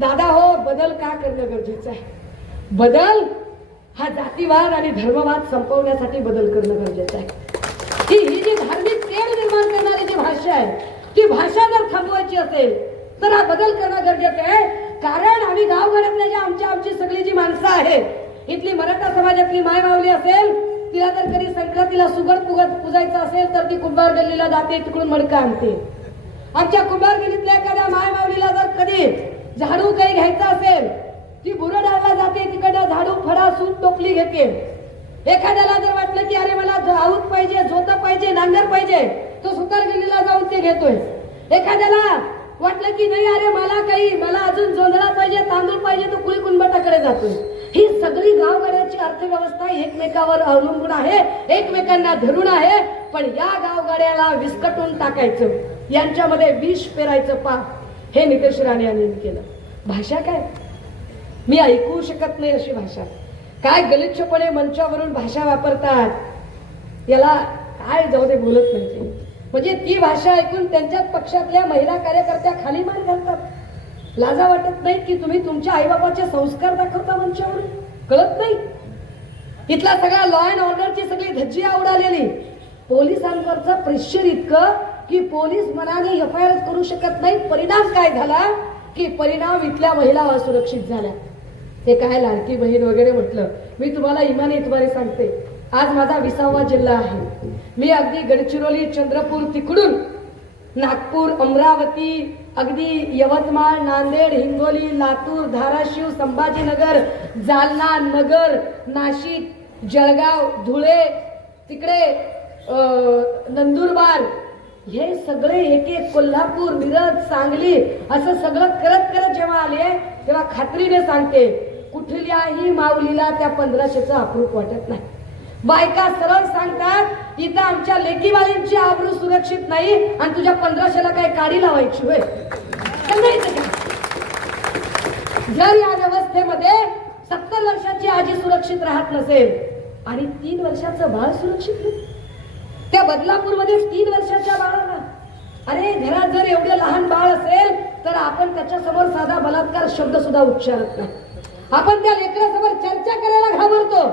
दादा हो बदल का करणं गरजेचं आहे? बदल हा जातीवाद आणि धर्मवाद संपवण्यासाठी बदल करणं गरजेचं आहे. ही ही जी धार्मिक तेढ निर्माण करणारी जी भाषा आहे ती भाषा जर थांबवायची असेल तर हा बदल करणं गरजेचं आहे. कारण आम्ही गावघरातल्या ज्या आमच्या आमची सगळी जी माणसं आहेत इथली मराठा समाजातली माय मावली असेल तिला जर कधी संक्रांतीला सुगत पुगत पुजायचं असेल तर ती कुंभार गल्लीला जाते तिकडून मडकं आणते. आमच्या कुंभार गल्लीतल्या एखाद्या माय मावलीला जर कधी झाडू काही घ्यायचं असेल ती भुरडाला जाते तिकडं झाडू फडा सून टोपली घेते. एखाद्याला जर वाटलं की अरे मला आऊत पाहिजे झोत पाहिजे नांगर पाहिजे तो सुतार गल्लीला जाऊन ते घेतोय. एखाद्याला वाटलं की नाही अरे मला काही मला अजून जोंधळा पाहिजे तांदूळ पाहिजे तो कुळी कुंभटाकडे जातोय. ही सगळी गावगाड्याची अर्थव्यवस्था एकमेकावर अवलंबून आहे एकमेकांना धरून आहे पण या गावगाड्याला विस्कटून टाकायचं. यांच्यामध्ये विष पेरायचं पा हे नितेश राणे यांनी केलं. भाषा काय? मी ऐकू शकत नाही अशी भाषा. काय गलिच्छपणे मंचावरून भाषा वापरतात? याला काय जाऊ दे बोलत नाही म्हणजे ती भाषा ऐकून त्यांच्याच पक्षातल्या महिला कार्यकर्त्या खाली मान घालतात. लाजा वाटत नाही की तुम्ही तुमच्या आईबापाचे संस्कार दाखवता मंचावरून? कळत नाही? इथला सगळा लॉ अँड ऑर्डरची सगळी धज्जी उडालेली पोलिसांवरचं प्रेशर इतकं की पोलीस मनाने एफ आय आर करू शकत नाही परिणाम काय झाला? की परिणाम इथल्या महिला असुरक्षित झाल्या. हे काय लाडकी बहीण वगैरे म्हटलं? मी तुम्हाला इमानी इतवारी सांगते. आज माझा विसावा जिल्हा आहे. मी अगदी गडचिरोली चंद्रपूर तिकडून नागपूर अमरावती अगदी यवतमाळ नांदेड हिंगोली लातूर धाराशिव संभाजीनगर जालना नगर नाशिक जळगाव धुळे तिकडे नंदुरबार हे सगळे एक एक कोल्हापूर मिरज सांगली असं सगळं करत करत जेव्हा आले तेव्हा खात्रीने सांगते कुठल्याही माऊलीला त्या पंधराशेचं अप्रूप वाटत नाही. बायका सरळ सांगतात इथं आमच्या लेकीबाळींची आबरू सुरक्षित नाही आणि तुझ्या पंधराशेला काय काडी लावायची होय. जर या व्यवस्थेमध्ये सत्तर वर्षाची आजी सुरक्षित राहत नसेल आणि तीन वर्षाचं बाळ सुरक्षित नाही त्या बदलापूरमध्येच तीन वर्षाच्या बाळाला अरे घरात जर एवढे लहान बाळ असेल तर आपण त्याच्यासमोर साधा बलात्कार शब्द सुद्धा उच्चारत नाही. आपण त्या लेकरासमोर चर्चा करायला घाबरतो.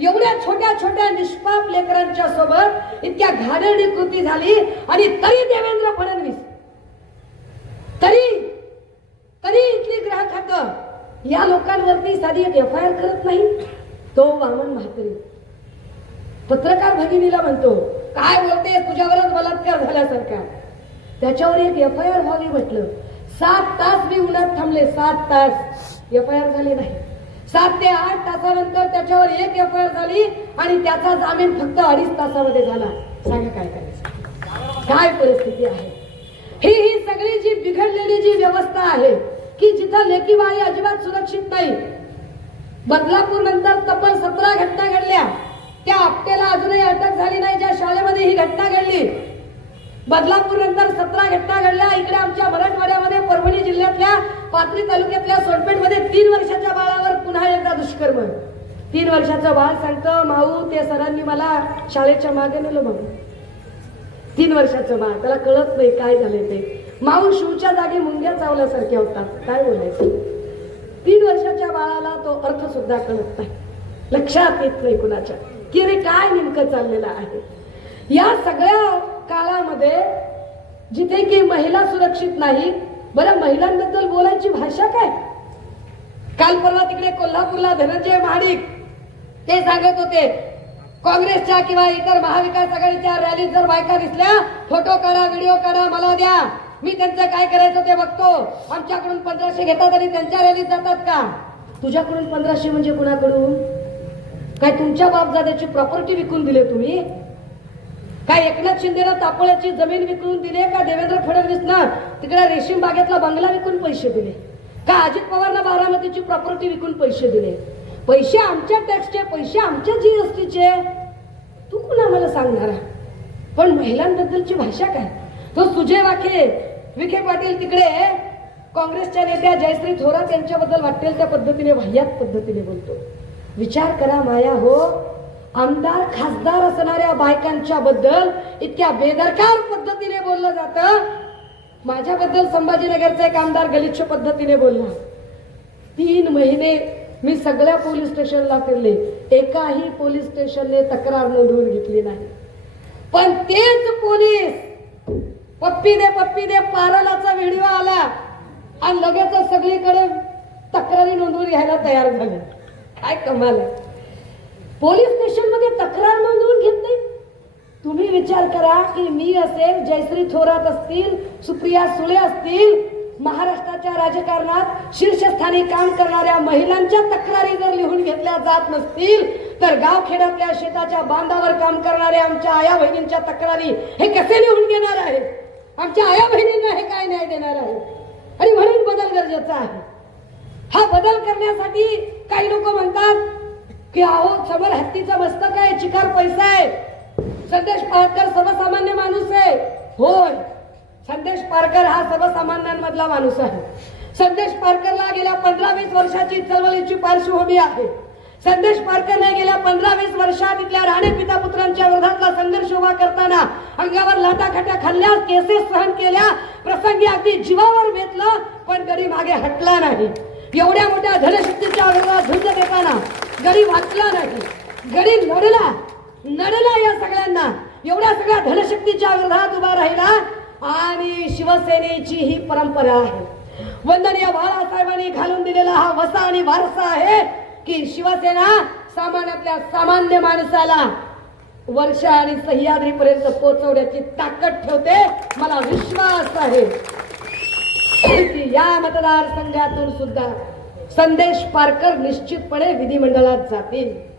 एवढ्या छोट्या छोट्या निष्पाप लेकरांच्या सोबत इतक्या घाणेरडी कृती झाली आणि तरी देवेंद्र फडणवीस तरी तरी इथली ग्राहक खातं या लोकांवरती साधी एक एफ आय आर करत नाही. तो वामन म्हात्रे. पत्रकार भगिनीला म्हणतो काय बोलते तुझ्यावरच बलात्कार झाल्यासारखा त्याच्यावर एक एफ आय आर व्हावी म्हटलं. सात तास मी उन्हात थांबले. सात तास. एफ आय आर झाली नाही. सात ते आठ तासानंतर त्याच्यावर एक एफ आय आर झाली आणि त्याचा जामीन फक्त अडीच तासामध्ये झाला. सांगा काय करायचं? काय परिस्थिती आहे? ही ही सगळी जी बिघडलेली जी व्यवस्था आहे की जिथं लेकीबाई अजिबात सुरक्षित नाही. बदलापूर नंतर तब्बल सतरा घटना घडल्या. त्या आपटेला अजूनही अटक झाली नाही. ज्या शाळेमध्ये ही घटना घडली बदलापूर नंतर सतरा घटना घडल्या. इकडे आमच्या मराठवाड्यामध्ये परभणी जिल्ह्यातल्या पाथरी तालुक्यातल्या सोनपेठमध्ये तीन वर्षाच्या बाळावर पुन्हा एकदा दुष्कर्म. तीन वर्षाचं बाळ सांगतं माऊ ते सरांनी मला शाळेच्या मागे नेलं मग तीन वर्षाचं बाळ. त्याला कळत नाही काय झालंय ते. माऊ शिवच्या जागी मुंग्या चावल्यासारख्या होतात काय बोलायचं? तीन वर्षाच्या बाळाला तो अर्थ सुद्धा कळत नाही. लक्षात येत नाही कुणाच्या. की रे काय नेमकं चाललेलं आहे? या सगळ्या काळामध्ये जिथे की महिला सुरक्षित नाही बरं महिलांबद्दल बोलायची भाषा काय? काल परवा तिकडे कोल्हापूरला धनंजय महाडिक ते सांगत होते काँग्रेसच्या किंवा इतर महाविकास आघाडीच्या रॅलीत जर बायका दिसल्या फोटो काढा व्हिडिओ काढा मला द्या. मी त्यांचं काय करायचं ते बघतो. आमच्याकडून पंधराशे घेतात आणि त्यांच्या रॅलीत जातात का? तुझ्याकडून पंधराशे म्हणजे कुणाकडून? काय तुमच्या बापजाद्याची प्रॉपर्टी विकून दिले तुम्ही? काय एकनाथ शिंदेला तापोळ्याची जमीन विकून दिली का देवेंद्र फडणवीसना तिकडे रेशीम बागेतला बंगला विकून पैसे दिले. का अजित पवारला बारामतीची प्रॉपर्टी विकून पैसे दिले? पैसे आमच्या टॅक्सचे पैसे आमच्या जीएसटीचे तू कुणा मला सांगणार? पण महिलांबद्दलची भाषा काय? तो सुजय वाखे विखे पाटील तिकडे. काँग्रेसच्या नेत्या जयश्री थोरात यांच्याबद्दल वाटेल त्या पद्धतीने वाह्यात पद्धतीने बोलतो. विचार करा माया हो. आमदार खासदार असणाऱ्या बायकांच्या बद्दल इतक्या बेदरकार पद्धतीने बोललं जातं. माझ्याबद्दल संभाजीनगरचा एक आमदार गलिच्छ पद्धतीने बोलला. तीन महिने मी सगळ्या पोलीस स्टेशनला फिरले. एकाही पोलीस स्टेशनने तक्रार नोंदवून घेतली नाही. पण तेच पोलीस पप्पी दे पप्पी दे पारलाचा व्हिडिओ आला आणि लगेच सगळीकडे तक्रारी नोंदवून घ्यायला तयार झाले. काय कमाल आहे. पोलीस स्टेशनमध्ये तक्रार नोंदवून घेत नाही? तुम्ही विचार करा की मी असेल जयश्री थोरात असतील सुप्रिया सुळे असतील महाराष्ट्राच्या राजकारणात शीर्षस्थानी काम करणाऱ्या महिलांच्या तक्रारी जर लिहून घेतल्या जात नसतील तर गावखेड्यातल्या शेताच्या बांधावर काम करणाऱ्या आमच्या आया बहिणींच्या तक्रारी हे कसे लिहून घेणार आहे? आमच्या आया बहिणींना हे काय न्याय देणार आहे? आणि म्हणून बदल गरजेचा आहे. हा बदल करण्यासाठी काही लोक म्हणतात की अहो समोर हत्तीचं मस्तक आहे चिकार पैसा आहे. संदेश पारकर सर्वसामान्य माणूस आहे. होय. संदेश पारकर हा सर्वसामान्यांमधला माणूस आहे. संदेश पारकरला गेल्या पंधरा वीस वर्षाची चळवळीची पार्श्वभूमी आहे. संदेश पारकरने गेल्या पंधरा वीस वर्षात इथल्या राणे पिता पुत्रांच्या विरोधातला संघर्ष उभा करताना अंगावर लाटाखाट्या खाल्ल्या केसेस सहन केल्या प्रसंगी अगदी जीवावर बेतलं पण कधी मागे हटला नाही. एवढ्या मोठ्या धनशक्तीच्या विरोधात झुंज देताना गरीब वाचला नाही गरीब लढला लढला या सगळ्यांना. एवढ्या सगळ्या धनशक्तीच्या विरोधात उभा राहिला आणि शिवसेनेची ही परंपरा आहे. वंदनीय बाळासाहेबांनी घालून दिलेला हा वसा आणि वारसा आहे की शिवसेना सामान्यातल्या सामान्य माणसाला वर्षा आणि सह्याद्रीपर्यंत पोहोचवण्याची ताकद ठेवते. मला विश्वास आहे. या मतदारसंघातून सुद्धा संदेश पारकर निश्चितपणे विधिमंडळात जातील.